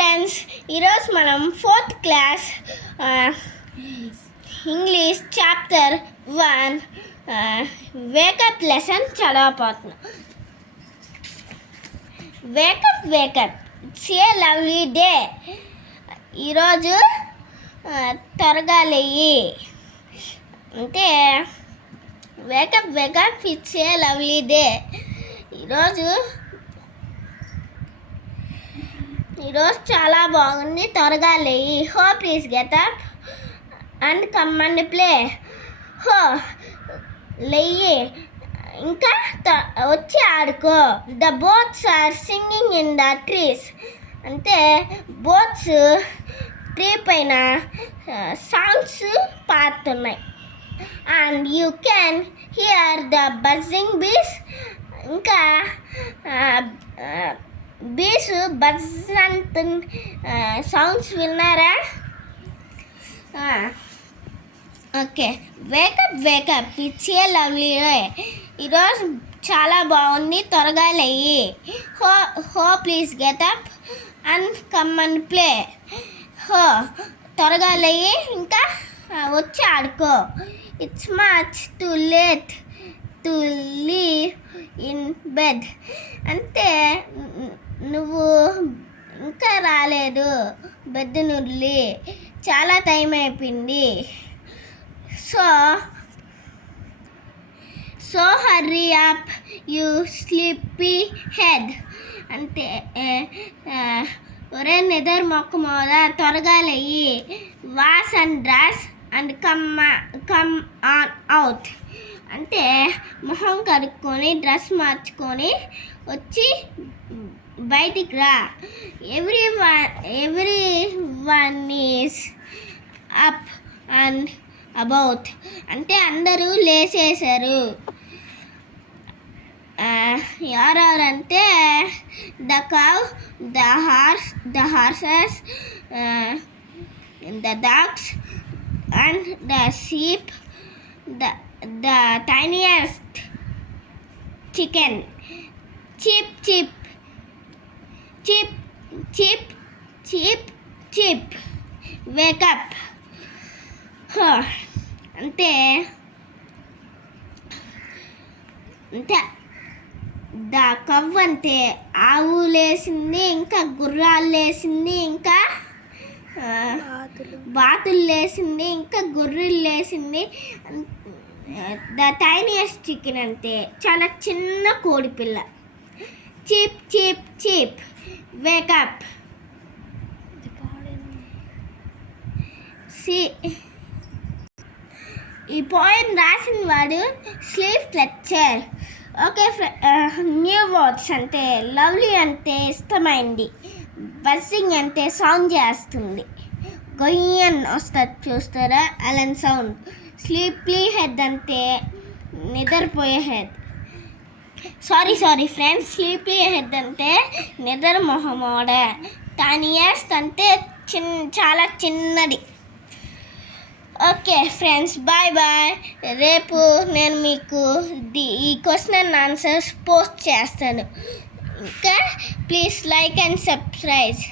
Friends, ఈరోజు మనం 4th class English chapter 1 wake up lesson చదవబోతున్నాం. Wake up wake up, it's a lovely day. ఈరోజు త్వరగా లేయి అంటే wake up wake up, it's a lovely day. ఈరోజు చాలా బాగుంది, త్వరగా లేయి. Oh please get up and come and play. హో లేయి, ఇంకా వచ్చి ఆడుకో. The birds are singing in the trees. అంటే బోట్స్ ట్రీ పైన సాంగ్స్ పాడుతున్నాయి. And you can hear the buzzing bees. ఇంకా బీస్ బజ్ అంత సౌండ్స్ విన్నారా? Okay, wake up wake up, it's a lovely day. ఈరోజు చాలా బాగుంది, త్వరగా లేయి. Oh please get up and come and play. హో త్వరగా లేయి, ఇంకా వచ్చి ఆడుకో. It's much too late to leave in bed. అంటే నువ్వు ఇంకా రాలేదు బెడ్ నుండి, చాలా టైం అయిపోయింది. So hurry up you sleepy head. అంటే ఒరే నిద్ర మొక్క మోద, త్వరగా లేయి. Wash and dress and come on out. అంటే మొహం కడుక్కొని డ్రెస్ మార్చుకొని వచ్చి బయటికి రా. Everyone is up and about. అంటే అందరూ లేచేశారు. ఎవరెవరంటే the cow, the horses, the dogs and the sheep, the tiniest chicken. Chip chip chip chip chip chip, wake up. అంటే ద కవ్ అంటే ఆవు లేసింది, ఇంకా గుర్రాలు లేసింది, ఇంకా బాతులు లేసింది, ఇంకా గొర్రెలు లేసింది. ద టైనియస్ట్ చికెన్ అంటే చాలా చిన్న కోడిపిల్ల. Cheep cheep cheep, wake up. ఈ పోయం రాసిన వాడు స్లీవ్ ఫ్లెచర్. ఓకే, న్యూ వర్డ్స్ అంటే లవ్లీ అంటే ఇష్టమైంది, బస్సింగ్ అంటే సౌండ్ చేస్తుంది, గొయ్యన్ వస్తుంది చూస్తారా, అలన్ సౌండ్. స్లీప్లీ హెడ్ అంటే నిద్రపోయే head. Sorry friends, sleepy head అంటే నిద్ర మొహమోడ. టైనియస్ట్ అంటే చాలా చిన్నది. Okay friends, bye bye. రేపు నేను మీకు ఈ క్వశ్చన్ అండ్ ఆన్సర్స్ పోస్ట్ చేస్తాను. ఇంకా ప్లీజ్ లైక్ అండ్ సబ్స్క్రైబ్.